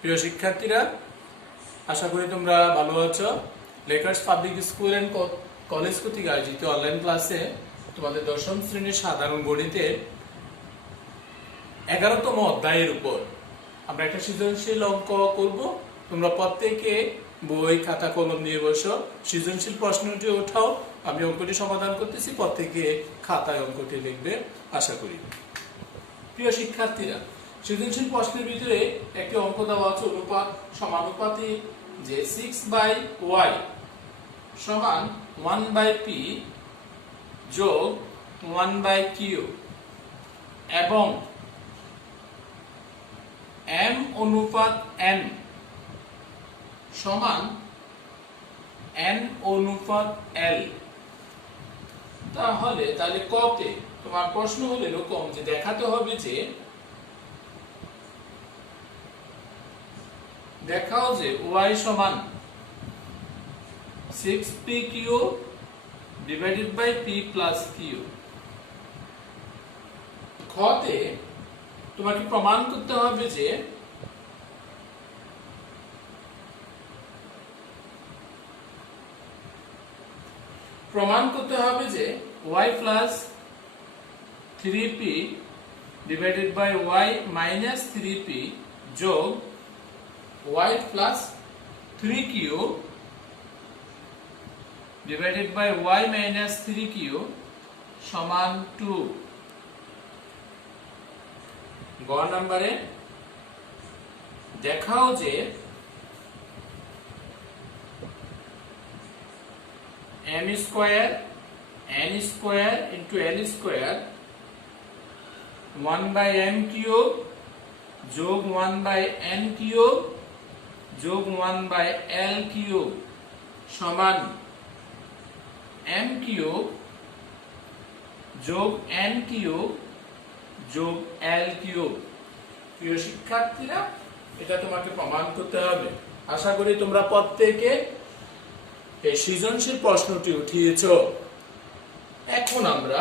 প্রিয় শিক্ষার্থীরা, আশা করি তোমরা ভালো আছো। Lakers public school and college কর্তৃক আয়োজিত অনলাইন ক্লাসে তোমাদের দশম শ্রেণীর সাধারণ গণিতের 11তম অধ্যায়ের উপর আমরা একটা সৃজনশীল অঙ্ক করব। তোমরা প্রত্যেকে বই খাতা কলম নিয়ে বসো, সৃজনশীল প্রশ্নটি ওঠাও, আমি অঙ্কটি সমাধান করতেছি, প্রত্যেকে খাতায় অঙ্কটি লিখবে আশা করি। প্রিয় শিক্ষার্থীরা, সৃজনশীল প্রশ্নের ভিতরে একটি অঙ্ক দেওয়া আছে অনুপাত সমানুপাতি, যে 6/y সমান 1/p যোগ 1/q এবং m অনুপাত n সমান n অনুপাত l। তাহলে কতে তোমার প্রশ্ন হলো এরকম যে দেখাতে হবে যে দেখাও যে y সমান 6pq divided by p plus q। খতে তোমাকে প্রমাণ করতে হবে যে y plus 3p divided by y minus 3p যোগ y plus 3q divided by y minus 3q সমান 2। গ নম্বরে দেখাও যে m square n square into l square 1/m cube যোগ 1/n cube যোগ 1/l cube সমান m cube যোগ n cube যোগ l cube। প্রিয় শিক্ষার্থীরা, এটা তোমাকে প্রমাণ করতে হবে। আশা করি তোমরা প্রত্যেকে এই সৃজনশীল প্রশ্নটি উঠিয়েছো। এখন আমরা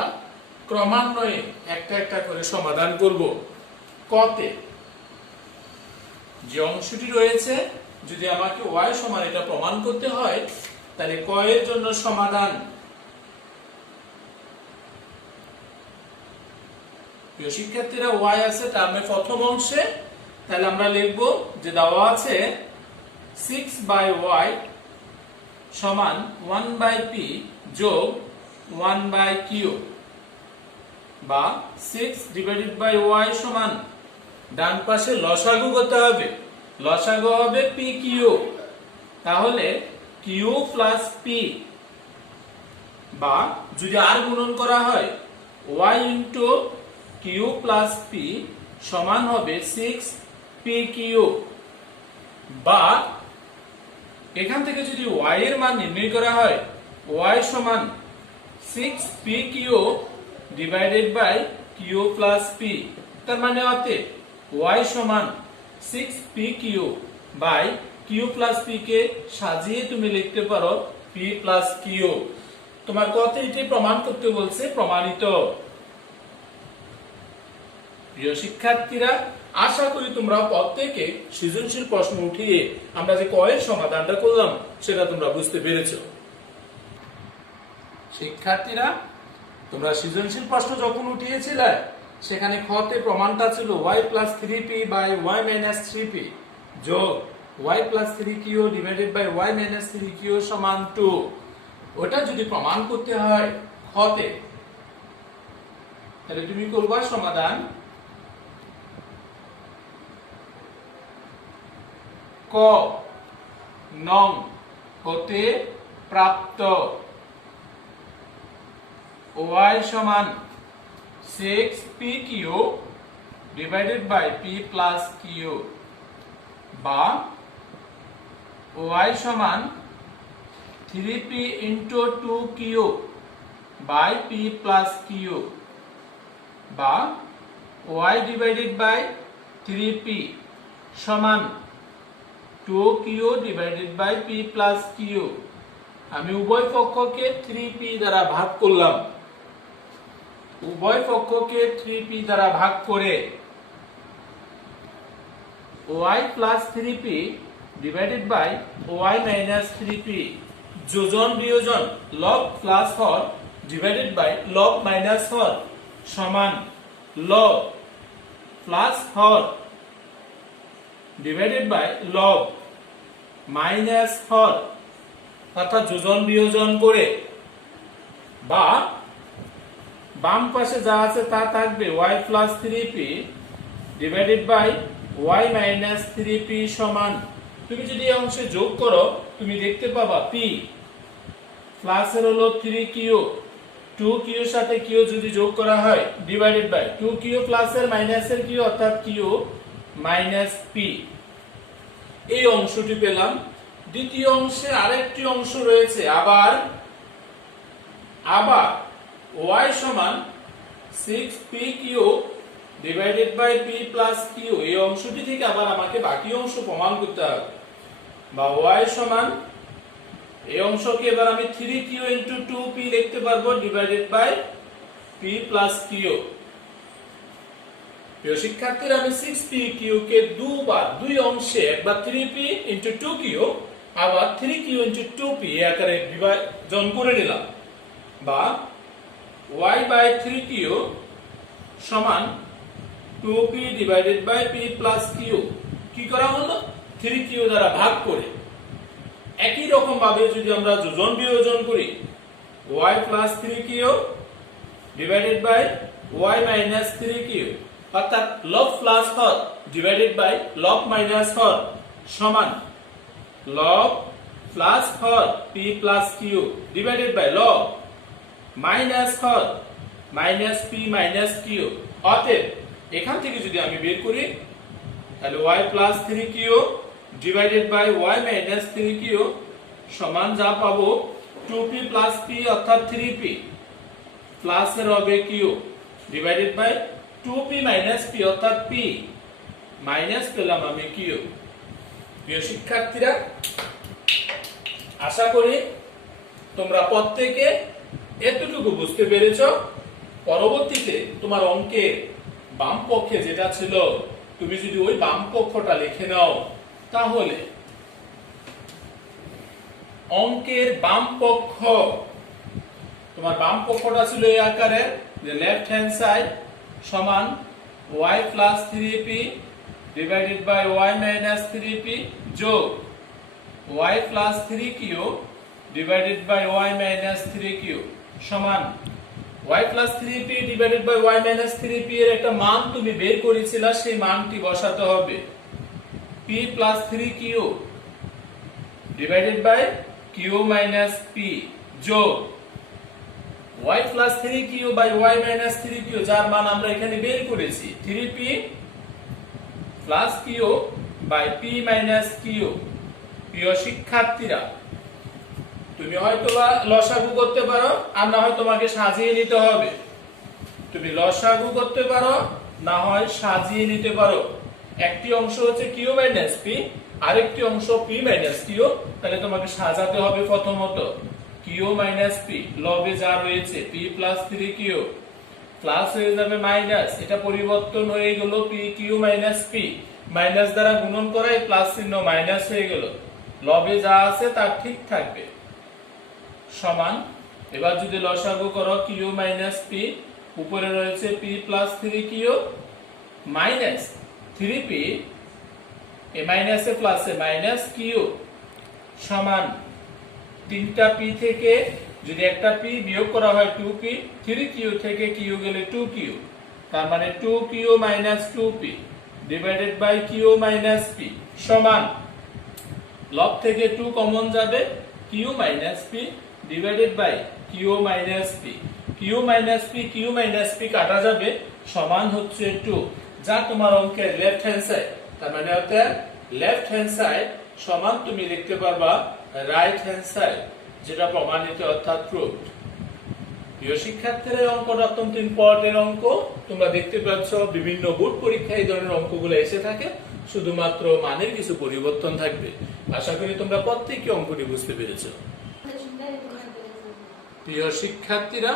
ক্রমান্বয়ে একটা একটা করে সমাধান করব। কতে যে অংশটি রয়েছে, যদি আমাকে y সমান এটা প্রমাণ করতে হয়, তাহলে ক এর জন্য সমাধান। প্রিয় শিক্ষার্থীরা, y আছে টার্মের প্রথম অংশে, তাহলে আমরা লিখব যে দেওয়া আছে 6/y সমান 1/p যোগ 1/q বা 6 divided by y সমান ডান পাশে লসাগু করতে হবে, লসাগু হবে pq, তাহলে q plus p বা যদি আর গুণন করা হয় y into q plus p সমান হবে 6pq বা এখান থেকে যদি y এর মান নির্ণয় করা হয় y সমান 6pq divided by q plus p, তার মানে অতএব y সমান 6pq by q plus p কে সাজিয়ে তুমি লিখতে পারো p plus q। তোমার কতে এটি প্রমাণ করতে বলছে, প্রমাণিত। প্রিয় শিক্ষার্থীরা, আশা করি তোমরা প্রত্যেকে সৃজনশীল প্রশ্ন উঠিয়ে আমরা যে ক এর সমাধানটা করলাম সেটা তোমরা বুঝতে পেরেছো। শিক্ষার্থীরা, তোমরা সৃজনশীল প্রশ্ন যখন উঠিয়েছিলে সেখানে খতে প্রমাণটা ছিল y plus 3p by y minus 3p যোগ y plus 3q divided by y minus 3q সমান 2। ওটা যদি প্রমাণ করতে হয় খতে, তাহলে তুমি করবা সমাধান ক নং হতে প্রাপ্ত y সমান 6pq divided by p plus q বা y সমান 3p into 2q by p plus q বা y divided by 3p সমান 2q divided by p plus q। আমি উভয় পক্ষকে 3p দ্বারা ভাগ করলাম, উভয় পক্ষকে 3p দ্বারা ভাগ করে y plus 3p divided by y minus 3p যোজন বিয়োজন log plus Har divided by log minus হর সমান log plus Har divided by log minus হর অর্থাৎ যোজন বিয়োজন করে বা বাম পাশে যা আছে তা থাকবে y plus 3p divided by y minus 3p সমান তুমি যদি এই অংশে যোগ করো তুমি দেখতে পাবা p প্লাস এর হলো 3q 2q এর সাথে q যদি যোগ করা হয় ডিভাইডেড বাই 2q প্লাস এর মাইনাস এর q অর্থাৎ q মাইনাস p এই অংশটি পেলাম। দ্বিতীয় অংশে আরেকটি অংশ রয়েছে আবার y সমান 6pq divided by p plus q এই অংশটি থেকে আবার আমাকে বাকি অংশ প্রমাণ করতে হবে বা y সমান এই অংশকে এবার আমি 3q into 2p লিখতে পারবো divided by p plus q। প্রিয় শিক্ষার্থীরা আমি 6pq কে দুই অংশে একবার 3p into 2q আবার 3q into 2p আকারে বিভাজন করে নিলাম বা y by 3q সমান 2p divided by p plus q কি করা হলো 3q দ্বারা ভাগ করে। একই রকম ভাবে যদি আমরা যোজন বিয়োজন করি y plus 3q divided by y minus 3q অর্থাৎ log plus Har divided by log minus হর সমান log plus Har p plus q divided by log minus Har minus p minus q অতএব এখান থেকে যদি আমি বের করি তাহলে y plus 3q divided by y minus 3q সমান যা পাবো 2p plus p অর্থাৎ 3p প্লাস এর হবে q divided by 2p minus p অর্থাৎ p মাইনাস পেলাম আমি q। প্রিয় শিক্ষার্থীরা আশা করি তোমরা প্রত্যেকে এতটুকু বুঝতে পেরেছো। পরবর্তীতে তোমার অঙ্কের বাম পক্ষে যেটা ছিল তুমি যদি ওই বাম পক্ষটা লিখে নাও তাহলে অঙ্কের বাম পক্ষ তোমার বাম পক্ষটা ছিল এই আকারে যে লেফট হ্যান্ড সাইড সমান y plus 3p divided by y minus 3p যোগ y plus 3q divided by y minus 3q সমান y plus 3p divided by y minus 3p এর একটা মান তুমি বের করেছিলা সেই মানটি বসাতে হবে p plus 3q divided by q minus p যোগ y plus 3q by y minus 3q যার মান আমরা এখানে বের করেছি 3p plus q by p minus q। প্রিয় শিক্ষার্থীরা তুমি হয়তো লসাগু করতে পারো আর না হয় তোমাকে সাজিয়ে নিতে হবে। তুমি লসাগু করতে পারো না হয় সাজিয়ে নিতে পারো। একটি অংশ হচ্ছে q minus p আরেকটি অংশ p minus q তাহলে তোমাকে সাজাতে হবে প্রথমত q minus p লবে যা রয়েছে p plus 3q প্লাস হয়ে যাবে মাইনাস এটা পরিবর্তন হয়ে গেল pq minus p মাইনাস দ্বারা গুণন করায় প্লাস চিহ্ন মাইনাস হয়ে গেল লবে যা আছে তা ঠিক থাকবে সমান এবার যদি লসাগু করো q minus p উপরে রয়েছে p plus 3q minus 3p এ মাইনাস এ প্লাস এ মাইনাস q সমান তিনটা p থেকে যদি একটা p বিয়োগ করা হয় 2p 3q থেকে q গেলে 2q তার মানে 2q minus 2p divided by q minus p সমান লব থেকে 2 কমন যাবে q minus p divided by q minus p q minus p q minus p কাটা যাবে সমান হচ্ছে 2 যা তোমার অঙ্কের লেফট হ্যান্ড সাইড তার মানে অর্থাৎ লেফট হ্যান্ড সাইড সমান তুমি লিখতে পারবা রাইট হ্যান্ড সাইড যেটা প্রমাণিত অর্থাৎ প্রুভড। প্রিয় শিক্ষার্থীরা অঙ্কটা অত্যন্ত ইম্পর্টেন্ট অঙ্ক তোমরা দেখতে পাচ্ছ বিভিন্ন বোর্ড পরীক্ষায় এই ধরনের অঙ্কগুলো এসে থাকে শুধুমাত্র মানের কিছু পরিবর্তন থাকবে। আশা করি তোমরা প্রত্যেকই অঙ্কটি বুঝতে পেরেছো। প্রিয় শিক্ষার্থীরা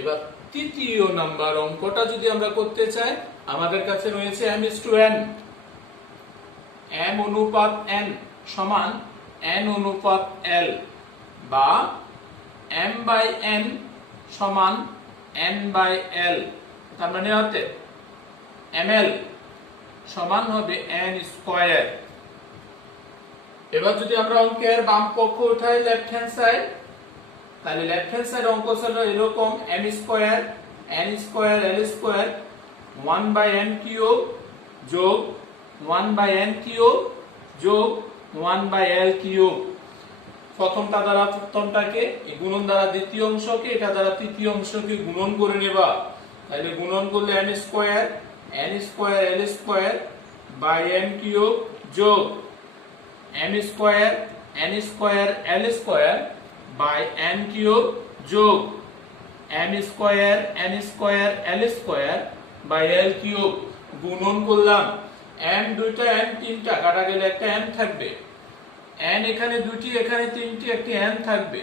এবার তৃতীয় নাম্বার অঙ্কটা যদি আমরা করতে চাই আমাদের কাছে রয়েছে m is to n m অনুপাত n সমান n অনুপাত l বা m বাই n সমান n বাই l, তার মানে হতে ml সমান হবে n স্কয়ার। এবার যদি আমরা অঙ্কের বাম পক্ষ উঠাই লেফট হ্যান্ড সাইড, তাহলে লেফট হ্যান্ড সাইড অঙ্ক ছিল এরকম m square n square l square 1 by n cube যোগ 1 বাই n কিউব যোগ 1 বাই l কিউব। প্রথমটা দ্বারা প্রথমটাকে গুণন দ্বারা দ্বিতীয় অংশকে, এটা দ্বারা তৃতীয় অংশকে গুণন করে নেবা। তাহলে গুণন করলে n square l square by n cube যোগ m square l square by n cube যোগ m square l square by l cube. গুণন করলাম m দুইটা n তিনটা, কাটা গেলে একটা n থাকবে, n এখানে দুটি এখানে তিনটি, একটি n থাকবে,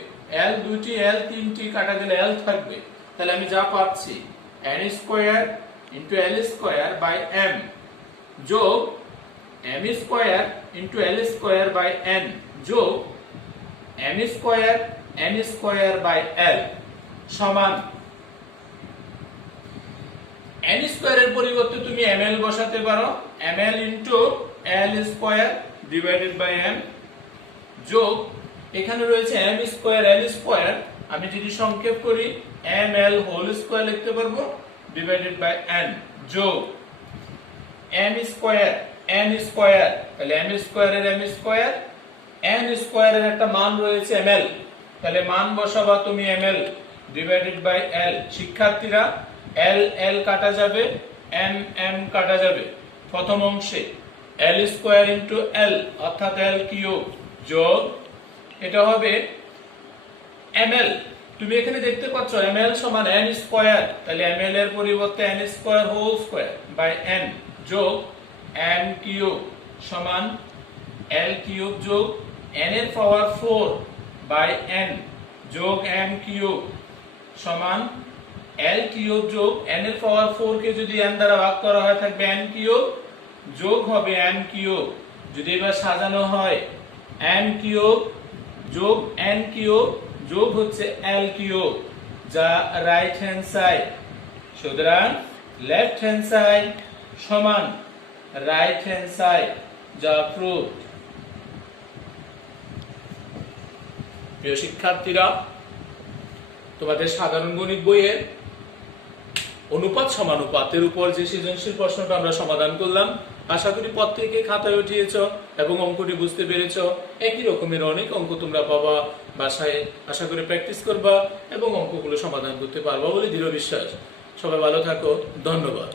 l দুটি l তিনটি, কাটা গেলে l থাকবে। তাহলে আমি যা পাচ্ছি n square into l square by m যোগ m square into l square by n যোগ m square n square by l সমান n স্কয়ারের পরিবর্তে তুমি ml বসাতে পারো, ml into l square divided by m যোগ এখানে রয়েছে m স্কয়ার l স্কয়ার, আমি যদি সংক্ষেপ করি ml হোল স্কয়ার লিখতে পারবো ডিভাইডেড বাই n যোগ m স্কয়ার n স্কয়ার, তাহলে m স্কয়ারের m স্কয়ার, n স্কয়ারের একটা মান রয়েছে ml, তাহলে মান বসাবা তুমি ml ডিভাইডেড বাই l। শিক্ষার্থীরা l l কাটা যাবে, m m কাটা যাবে। প্রথম অংশে l স্কয়ার ইনটু l অর্থাৎ l কিউব যোগ এটা হবে ml, তুমি এখানে দেখতে পাচ্ছ ml সমান n স্কয়ার, তাহলে ml এর পরিবর্তে n square whole square by n যোগ n কিউব সমান l কিউব যোগ n এর পাওয়ার 4 বাই n যোগ m কিউব সমান l কিউব যোগ n এর পাওয়ার 4 কে যদি n দ্বারা ভাগ করা হয় থাকবে n কিউব যোগ হবে n কিউব, যদি এবার সাজানো হয় n কিউব যোগ n কিউব যোগ হচ্ছে l কিউব, যা রাইট হ্যান্ড সাইড। সুতরাং লেফট হ্যান্ড সাইড সমান রাইট হ্যান্ড সাইড, যা প্রুভড। প্রিয় শিক্ষার্থীরা, তোমাদের সাধারণ গণিত বইয়ের অনুপাত সমানুপাতের উপর যে সৃজনশীল প্রশ্নটা আমরা সমাধান করলাম, আশা করি প্রত্যেকে খাতায় উঠিয়েছ এবং অঙ্কটি বুঝতে পেরেছ। একই রকমের অনেক অঙ্ক তোমরা পাবা, বাসায় আশা করি প্র্যাকটিস করবা এবং অঙ্কগুলো সমাধান করতে পারবা বলে দৃঢ় বিশ্বাস। সবাই ভালো থাকো, ধন্যবাদ।